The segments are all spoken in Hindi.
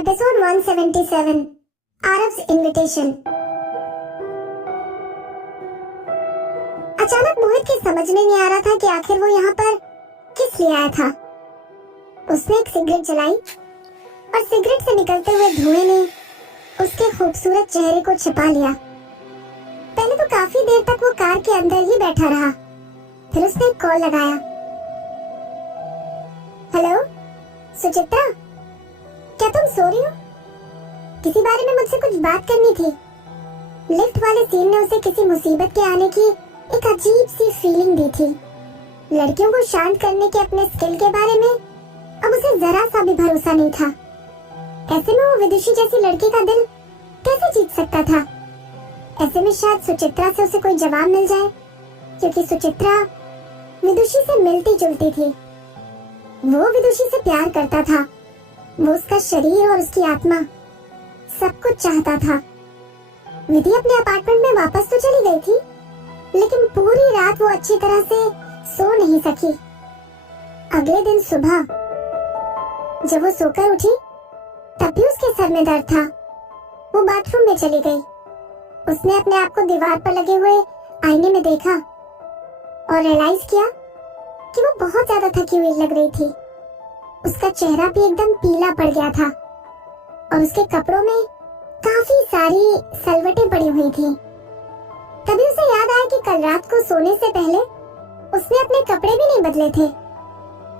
Episode 177 Aarav's invitation. अचानक मोहित की समझ में नहीं आ रहा था कि आखिर वो यहाँ पर किस लिए आया था। उसने एक सिगरेट जलाई और सिगरेट से निकलते हुए धुएं ने उसके खूबसूरत चेहरे को छिपा लिया। पहले तो काफी देर तक वो कार के अंदर ही बैठा रहा, फिर उसने एक कॉल लगाया। हेलो सुचित्रा, क्या तुम सो रही हो? किसी बारे में मुझसे कुछ बात करनी थी। लिफ्ट वाले सीन ने उसे किसी मुसीबत के आने की एक अजीब सी फीलिंग दी थी। लड़कियों को शांत करने के अपने स्किल के बारे में अब उसे जरा सा भी भरोसा नहीं था। ऐसे में वो विदुषी जैसी लड़की का दिल कैसे जीत सकता था? ऐसे में शायद सुचित्रा से उसे कोई जवाब मिल जाए, क्योंकि सुचित्रा विदुषी से मिलती जुलती थी। वो विदुषी से प्यार करता था। वो उसका शरीर और उसकी आत्मा सब कुछ चाहता था। विधि अपने अपार्टमेंट में वापस तो चली गई थी, लेकिन पूरी रात वो अच्छी तरह से सो नहीं सकी। अगले दिन सुबह जब वो सोकर उठी तब भी उसके सर में दर्द था। वो बाथरूम में चली गई। उसने अपने आप को दीवार पर लगे हुए आईने में देखा और रियलाइज किया कि वो बहुत ज्यादा थकी हुई लग रही थी। उसका चेहरा भी एकदम पीला पड़ गया था और उसके कपड़ों में काफी सारी सलवटें पड़ी हुई थी। तभी उसे याद आया कि कल रात को सोने से पहले उसने अपने कपड़े भी नहीं बदले थे।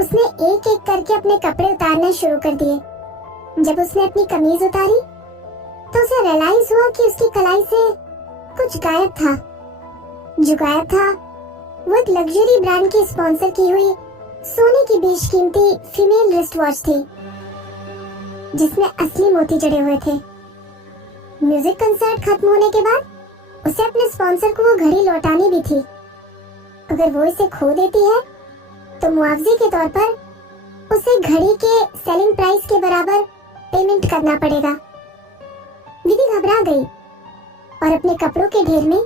उसने एक एक करके अपने कपड़े उतारने शुरू कर दिए। जब उसने अपनी कमीज उतारी तो उसे रियलाइज हुआ कि उसकी कलाई से कुछ गायब था। जो गायब था वो एक लग्जरी ब्रांड की स्पॉन्सर की हुई सोने की बेशकीमती फीमेल रिस्ट वॉच थी, जिसमें असली मोती जड़े हुए थे। म्यूजिक कंसर्ट खत्म होने के बाद उसे अपने स्पॉन्सर को वो घड़ी लौटानी भी थी। अगर वो इसे खो देती है तो मुआवजे के तौर पर उसे घड़ी के सेलिंग प्राइस के बराबर पेमेंट करना पड़ेगा। विधि घबरा गई और अपने कपड़ों के ढेर में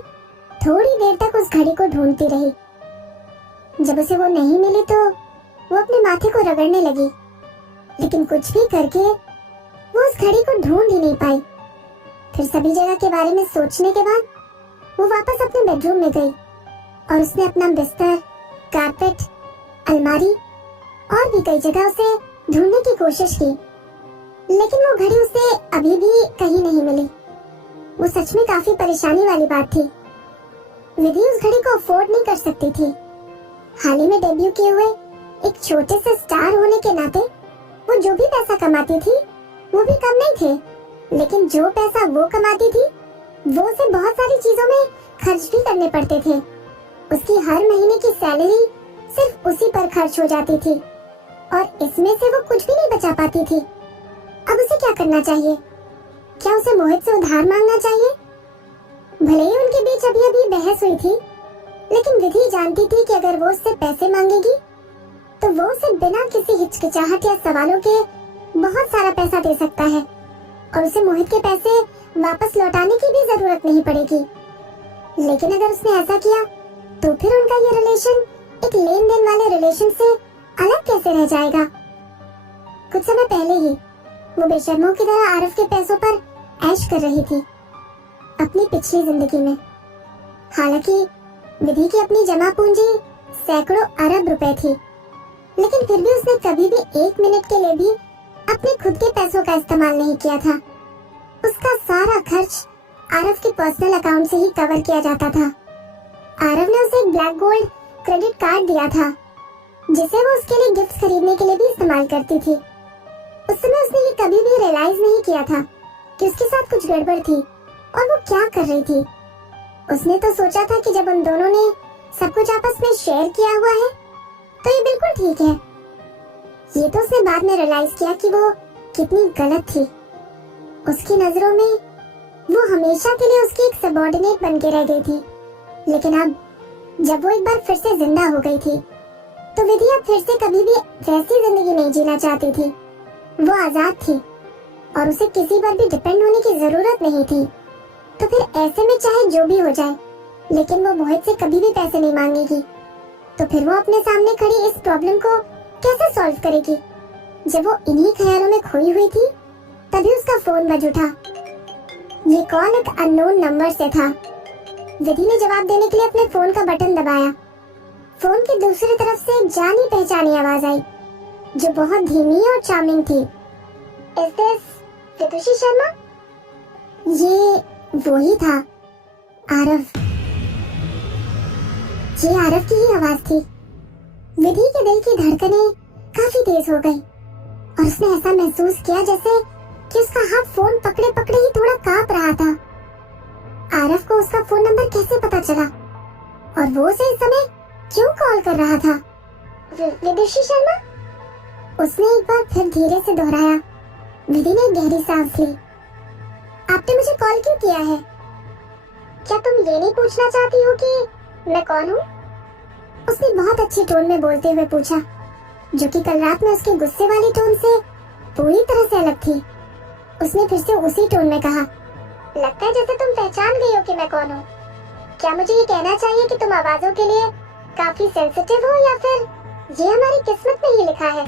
थोड़ी देर तक उस घड़ी को ढूंढती रही। जब उसे वो नहीं मिली तो वो अपने माथे को रगड़ने लगी, लेकिन कुछ भी करके वो उस घड़ी को ढूंढ ही नहीं पाई। फिर सभी जगह के बारे में सोचने के बाद वो वापस अपने बेडरूम में गई और उसने अपना बिस्तर, कारपेट, अलमारी और भी कई जगह उसे ढूंढने की कोशिश की, लेकिन वो घड़ी उसे अभी भी कहीं नहीं मिली। वो सच में काफी परेशानी वाली बात थी। विधि उस घड़ी को अफोर्ड नहीं कर सकती थी। हाल ही में डेब्यू किए हुए एक छोटे से स्टार होने के नाते वो जो भी पैसा कमाती थी वो भी कम नहीं थे, लेकिन जो पैसा वो कमाती थी वो उसे बहुत सारी चीजों में खर्च भी करने पड़ते थे। उसकी हर महीने की सैलरी सिर्फ उसी पर खर्च हो जाती थी और इसमें से वो कुछ भी नहीं बचा पाती थी। अब उसे क्या करना चाहिए? क्या उसे मोहित से उधार मांगना चाहिए? भले ही उनके बीच अभी अभी बहस हुई थी, लेकिन विधि जानती थी कि अगर वो उससे पैसे मांगेगी तो वो उसे बिना किसी हिचकिचाहट या सवालों के बहुत सारा पैसा दे सकता है और उसे मोहित के पैसे वापस लौटाने की भी जरूरत नहीं पड़ेगी। लेकिन अगर उसने ऐसा किया तो फिर उनका ये रिलेशन एक लेन देन वाले रिलेशन से अलग कैसे रह जाएगा? कुछ समय पहले ही वो बेशर्मों की तरह आरव के पैसों पर ऐश कर रही थी अपनी पिछली जिंदगी में। हालांकि विधि की अपनी जमा पूंजी सैकड़ों अरब रुपए थी, लेकिन फिर भी उसने कभी भी एक मिनट के लिए भी अपने खुद के पैसों का इस्तेमाल नहीं किया था। उसका सारा खर्च आरव के पर्सनल अकाउंट से ही कवर किया जाता था। आरव ने उसे एक ब्लैक गोल्ड क्रेडिट कार्ड दिया था, जिसे वो उसके लिए गिफ्ट खरीदने के लिए भी इस्तेमाल करती थी। उस समय उसने ये कभी भी रियलाइज नहीं किया था कि उसके साथ कुछ गड़बड़ थी और वो क्या कर रही थी। उसने तो सोचा था कि जब उन दोनों ने सब कुछ आपस में शेयर किया हुआ है तो ये बिल्कुल ठीक है। ये तो उसने बाद में रियलाइज किया कि वो कितनी गलत थी। उसकी नजरों में वो हमेशा के लिए उसकी एक सबऑर्डिनेट बन के रह गई थी। लेकिन अब जब वो एक बार फिर से जिंदा हो गई थी तो विधि अब फिर से कभी भी वैसी जिंदगी नहीं जीना चाहती थी। वो आजाद थी और उसे किसी पर भी डिपेंड होने की जरूरत नहीं थी। तो फिर ऐसे में चाहे जो भी हो जाए, लेकिन वो मोहित से कभी भी पैसे नहीं मांगेगी। तो फिर वो अपने सामने खड़ी इस प्रॉब्लम को कैसे सॉल्व करेगी? जब वो इन्हीं ख्यालों में खोई हुई थी तभी उसका फोन बज उठा। ये कॉल एक अननोन नंबर से था। विधि ने जवाब देने के लिए अपने फोन का बटन दबाया। फोन की दूसरी तरफ से एक जानी पहचानी आवाज आई, जो बहुत धीमी और चार्मिंग थी। Is this विदुषी शर्मा? ये वो ही था, आरव। ये आरव की ही आवाज थी। विधि के दिल की धड़कनें काफी तेज हो गई और उसने ऐसा महसूस किया जैसे कि उसका हाथ फोन पकड़े पकड़े ही थोड़ा कांप रहा था। आरव को उसका फोन नंबर कैसे पता चला और वो उसे इस समय क्यों कॉल कर रहा था? विदुषी शर्मा? उसने एक बार फिर धीरे से दोहराया। विधि ने गहरी सांस ली। आपने मुझे कॉल क्यों किया है? क्या तुम ये नहीं पूछना चाहती हो कि मैं कौन हूँ? उसने बहुत अच्छी टोन में बोलते हुए पूछा, जो कि कल रात में उसके गुस्से वाली टोन से पूरी तरह से अलग थी। उसने फिर से उसी टोन में कहा, लगता है जैसे तुम पहचान गई हो कि मैं कौन हूँ। क्या मुझे ये कहना चाहिए कि तुम आवाजों के लिए काफी सेंसिटिव हो या फिर ये हमारी किस्मत में ही लिखा है?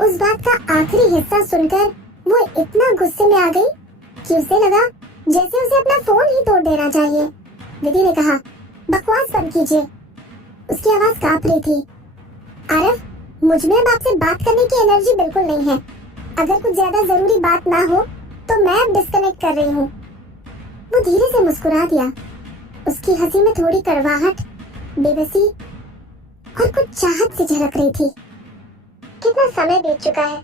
उस बात का आखिरी हिस्सा सुनकर वो इतना गुस्से में आ गई कि उसे लगा जैसे उसे अपना फोन ही तोड़ देना चाहिए। विधि ने कहा, बकवास बंद कीजिए। उसकी आवाज कांप रही थी। आरव, मुझ में अब आपसे बात करने की एनर्जी बिल्कुल नहीं है। अगर कुछ ज्यादा जरूरी बात ना हो तो मैं अब डिस्कनेक्ट कर रही हूँ। वो धीरे से मुस्कुरा दिया। उसकी हंसी में थोड़ी कड़वाहट, बेबसी और कुछ चाहत सी झलक रही थी। कितना समय बीत चुका है,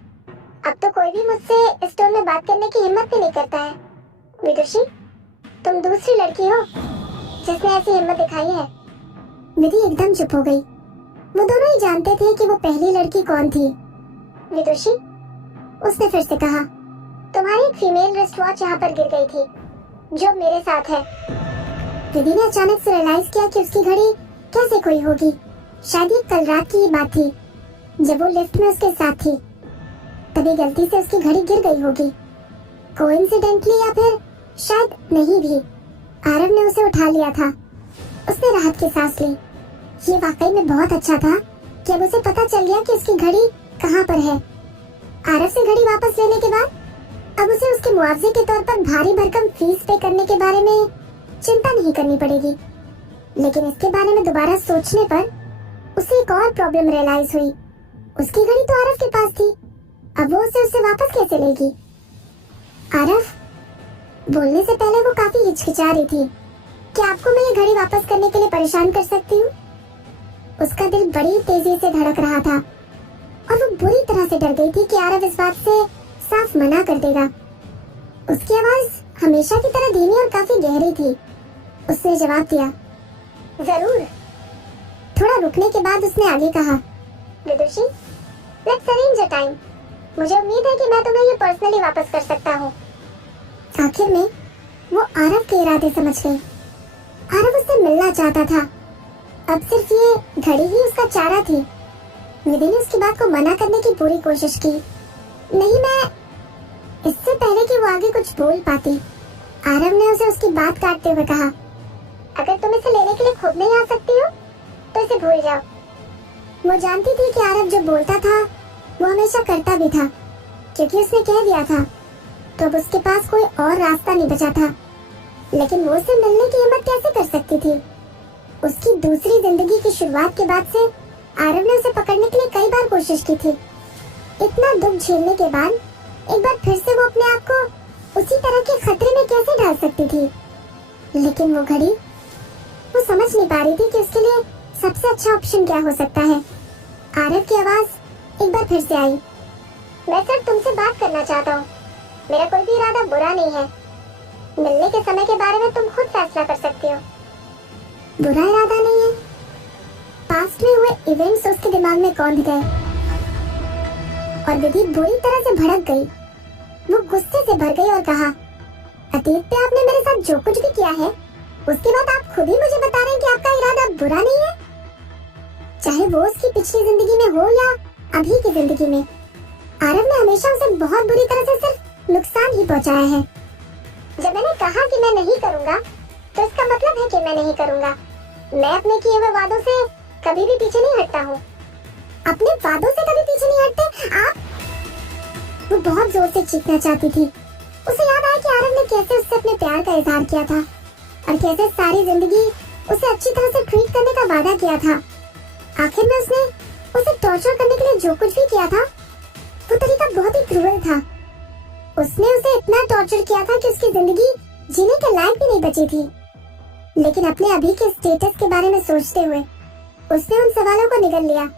अब तो कोई भी मुझसे इस टोन में बात करने की हिम्मत भी नहीं करता है। विदुषी, तुम दूसरी लड़की हो जिसने ऐसी हिम्मत दिखाई है। विधि एकदम चुप हो गई। वो दोनों ही जानते थे कि वो पहली लड़की कौन थी। विदुषी, उसने फिर से कहा, तुम्हारी एक फीमेल रिस्ट वॉच यहाँ पर गिर गई थी, जो मेरे साथ है। विधि ने अचानक से रियलाइज किया कि उसकी घड़ी कैसे खोई होगी। शायद ये कल रात की ही बात थी, जब वो लिफ्ट में उसके साथ थी, तभी गलती से उसकी घड़ी गिर गई होगी। कोइंसिडेंटली या फिर शायद नहीं भी, आरव ने उसे उठा लिया था। उसने राहत की सांस ली। ये वाकई में बहुत अच्छा था कि अब उसे पता चल गया कि उसकी घड़ी कहाँ पर है। आरव से घड़ी वापस लेने के बाद अब उसे उसके मुआवजे के तौर पर भारी भरकम फीस पे करने के बारे में चिंता नहीं करनी पड़ेगी। लेकिन इसके बारे में दोबारा सोचने पर उसे एक और प्रॉब्लम रियलाइज हुई। उसकी घड़ी तो आरव के पास थी, अब वो उसे वापस कैसे लेगी? आरव, बोलने से पहले वो काफी हिचकिचा रही थी। क्या आपको मैं ये घड़ी वापस करने के लिए परेशान कर सकती हूँ? उसका दिल बड़ी तेजी से धड़क रहा था और वो बुरी तरह से डर गई थी कि आरव इस बात से साफ मना कर देगा। उसकी आवाज हमेशा की तरह धीमी और काफी गहरी थी। उसने जवाब दिया, जरूर। थोड़ा रुकने के बाद उसने आगे कहा, विदुषी, लेट्स अरेंज अ टाइम। मुझे उम्मीद है कि मैं तुम्हें ये पर्सनली वापस कर सकता हूँ। आखिर में वो आरव के इरादे समझ गई। आरव उससे मिलना चाहता था। अब सिर्फ ये घड़ी ही उसका चारा थी। विधि ने उसकी बात को मना करने की पूरी कोशिश की। नहीं, मैं इससे पहले कि वो आगे कुछ बोल पाती, आरव ने उसे उसकी बात काटते हुए कहा, अगर तुम इसे लेने के लिए खुद नहीं आ सकती हो तो इसे भूल जाओ। वो जानती थी कि आरव जो बोलता था वो हमेशा करता भी था, क्योंकि उसने कह दिया था, तो अब उसके पास कोई और रास्ता नहीं बचा था। लेकिन वो उसे मिलने की हिम्मत कैसे कर सकती थी? उसकी दूसरी जिंदगी की शुरुआत के बाद से आरव ने उसे पकड़ने के लिए कई बार कोशिश की थी। इतना दुख झेलने के बाद एक बार फिर से वो अपने आप को उसी तरह के खतरे में कैसे डाल सकती थी? लेकिन वो घड़ी, वो समझ नहीं पा रही थी कि उसके लिए सबसे अच्छा ऑप्शन क्या हो सकता है। आरव की आवाज एक बार फिर से आई, मैं सिर्फ तुमसे बात करना चाहता हूँ। मेरा कोई भी इरादा बुरा नहीं है। मिलने के समय के बारे में तुम खुद फैसला कर सकती हो। बुरा इरादा नहीं है? पास्ट में हुए इवेंट्स उसके दिमाग में कौंध गए और विधि बुरी तरह से भड़क गई। वो गुस्से से भर गई और कहा, अतीत पे आपने मेरे साथ जो कुछ भी किया है, उसके बाद आप खुद ही मुझे बता रहे हैं कि आपका इरादा बुरा नहीं है, चाहे वो उसकी पिछली जिंदगी में हो या अभी की जिंदगी में। आरव ने हमेशा उसे बहुत बुरी तरह से सिर्फ नुकसान ही पहुंचाया है। जब मैंने कहा कि मैं नहीं करूंगा, तो इसका मतलब है कि मैं नहीं करूंगा। मैं अपने किए हुए वादों से कभी भी पीछे नहीं हटता हूँ। अपने वादों से कभी पीछे नहीं हटते आप? वो बहुत जोर से चीखना चाहती थी। उसे याद आया कि आरव ने कैसे उससे अपने प्यार का इजहार किया था और कैसे सारी जिंदगी उसे अच्छी तरह से ट्रीट करने का वादा किया था। आखिर में उसने उसे टॉर्चर करने के लिए जो कुछ भी किया था वो तरीका बहुत ही क्रूअल था। उसने उसे इतना टॉर्चर किया था कि उसकी जिंदगी जीने के लायक भी नहीं बची थी। लेकिन अपने अभी के स्टेटस के बारे में सोचते हुए उसने उन सवालों को निगल लिया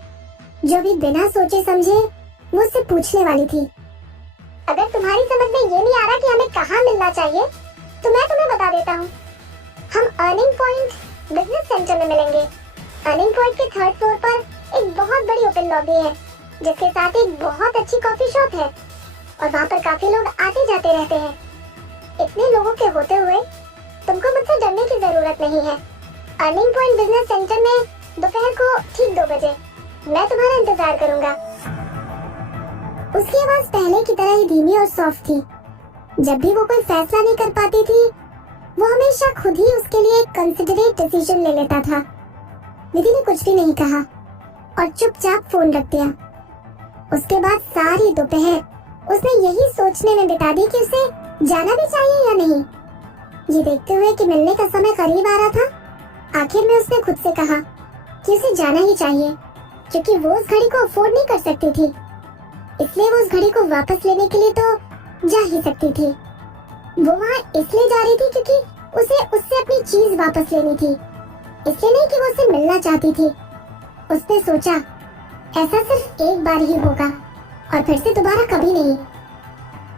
जो भी बिना सोचे समझे मुझसे पूछने वाली थी। अगर तुम्हारी समझ में ये नहीं आ रहा कि हमें कहाँ मिलना चाहिए तो मैं तुम्हें बता देता हूँ। हम अर्निंग पॉइंट बिजनेस सेंटर में मिलेंगे। अर्निंग पॉइंट के 3rd फ्लोर पर एक बहुत बड़ी ओपन लॉबी है जिसके साथ एक बहुत अच्छी कॉफी शॉप है और वहाँ पर काफी लोग आते जाते रहते हैं। इतने लोगों के होते हुए तुमको मुझसे डरने की जरूरत नहीं है। अर्निंग पॉइंट बिजनेस सेंटर में दोपहर को ठीक 2 बजे मैं तुम्हारा इंतजार करूंगा। उसकी आवाज पहले की तरह ही धीमी और सॉफ्ट थी। जब भी वो कोई फैसला नहीं कर पाती थी वो हमेशा खुद ही उसके लिए एक कंसिडरेट डिसीजन ले लेता था। निधि ने कुछ भी नहीं कहा और चुपचाप फोन रख दिया। उसके बाद सारी दोपहर उसने यही सोचने में बिता दी कि उसे जाना भी चाहिए या नहीं। ये देखते हुए कि मिलने का समय करीब आ रहा था आखिर में उसने खुद से कहा कि उसे जाना ही चाहिए क्योंकि वो उस घड़ी को अफोर्ड नहीं कर सकती थी। इसलिए वो उस घड़ी को वापस लेने के लिए तो जा ही सकती थी। वो वहाँ इसलिए जा रही थी क्योंकि उसे उससे अपनी चीज वापस लेनी थी, इसलिए नहीं कि वो उससे मिलना चाहती थी। उसने सोचा ऐसा सिर्फ एक बार ही होगा और फिर से दोबारा कभी नहीं।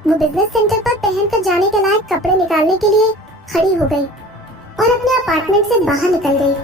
वो बिजनेस सेंटर पर पहनकर जाने के लायक कपड़े निकालने के लिए खड़ी हो गई और अपने अपार्टमेंट से बाहर निकल गई।